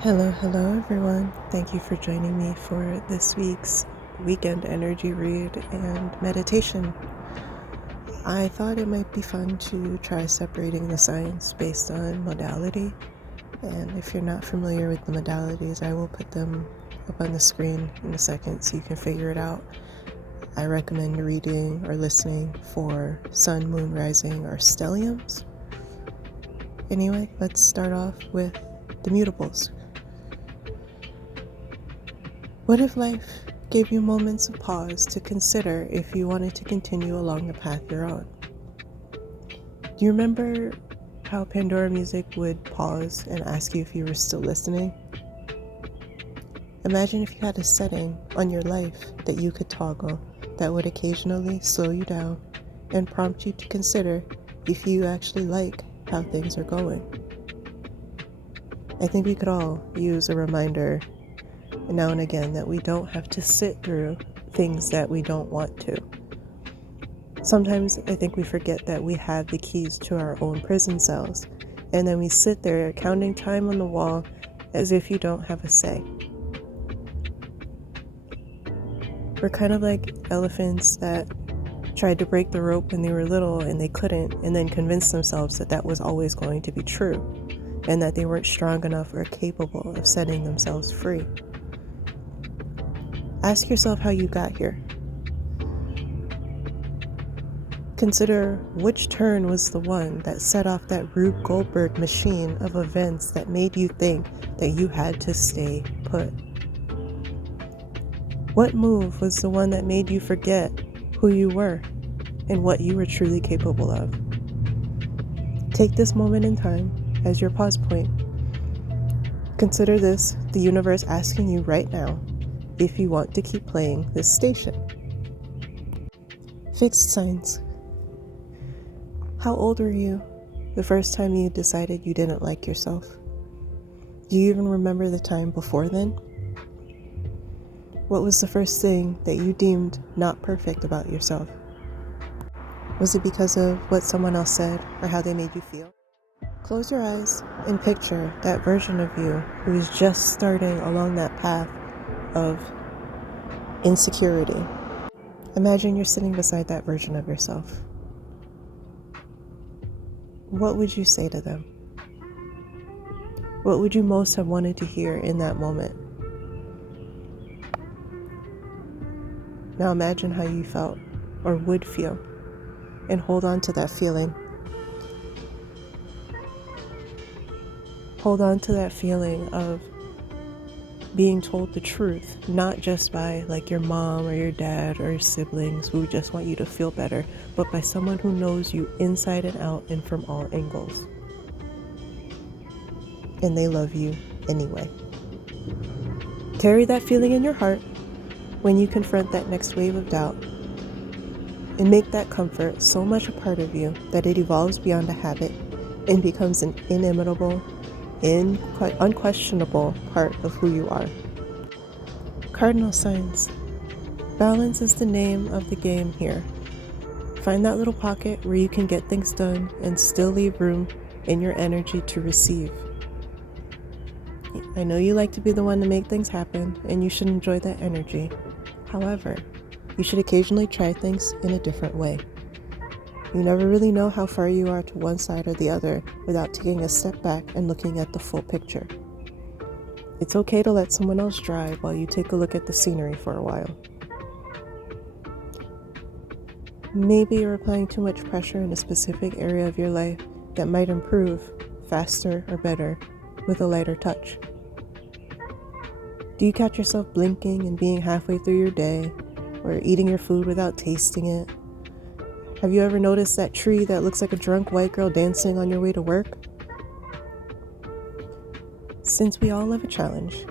Hello everyone. Thank you for joining me for this week's weekend energy read and meditation. I thought it might be fun to try separating the signs based on modality. And if you're not familiar with the modalities, I will put them up on the screen in a second so you can figure it out. I recommend reading or listening for sun, moon, rising, or stelliums. Anyway, let's start off with the mutables. What if life gave you moments of pause to consider if you wanted to continue along the path you're on? Do you remember how Pandora music would pause and ask you if you were still listening? Imagine if you had a setting on your life that you could toggle that would occasionally slow you down and prompt you to consider if you actually like how things are going. I think we could all use a reminder now and again that we don't have to sit through things that we don't want to. Sometimes I think we forget that we have the keys to our own prison cells, and then we sit there counting time on the wall as if you don't have a say. We're kind of like elephants that tried to break the rope when they were little and they couldn't, and then convinced themselves that that was always going to be true, and that they weren't strong enough or capable of setting themselves free. Ask yourself how you got here. Consider which turn was the one that set off that Rube Goldberg machine of events that made you think that you had to stay put. What move was the one that made you forget who you were and what you were truly capable of? Take this moment in time as your pause point. Consider this the universe asking you right now if you want to keep playing this station. Fixed signs. How old were you the first time you decided you didn't like yourself? Do you even remember the time before then? What was the first thing that you deemed not perfect about yourself? Was it because of what someone else said or how they made you feel? Close your eyes and picture that version of you who is just starting along that path of insecurity. Imagine you're sitting beside that version of yourself. What would you say to them? What would you most have wanted to hear in that moment? Now imagine how you felt or would feel and hold on to that feeling. Hold on to that feeling of being told the truth, not just by like your mom or your dad or your siblings who just want you to feel better, but by someone who knows you inside and out and from all angles. And they love you anyway. Carry that feeling in your heart when you confront that next wave of doubt, and make that comfort so much a part of you that it evolves beyond a habit and becomes an inimitable, unquestionable part of who you are. Cardinal signs. Balance is the name of the game here. Find that little pocket where you can get things done and still leave room in your energy to receive. I know you like to be the one to make things happen, and you should enjoy that energy. However, you should occasionally try things in a different way. You never really know how far you are to one side or the other without taking a step back and looking at the full picture. It's okay to let someone else drive while you take a look at the scenery for a while. Maybe you're applying too much pressure in a specific area of your life that might improve faster or better with a lighter touch. Do you catch yourself blinking and being halfway through your day, or eating your food without tasting it? Have you ever noticed that tree that looks like a drunk white girl dancing on your way to work? Since we all love a challenge,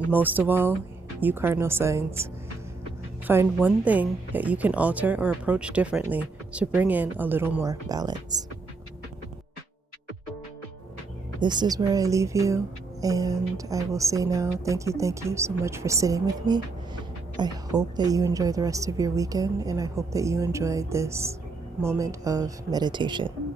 most of all, you cardinal signs, find one thing that you can alter or approach differently to bring in a little more balance. This is where I leave you, and I will say now, thank you so much for sitting with me. I hope that you enjoy the rest of your weekend, and I hope that you enjoyed this moment of meditation.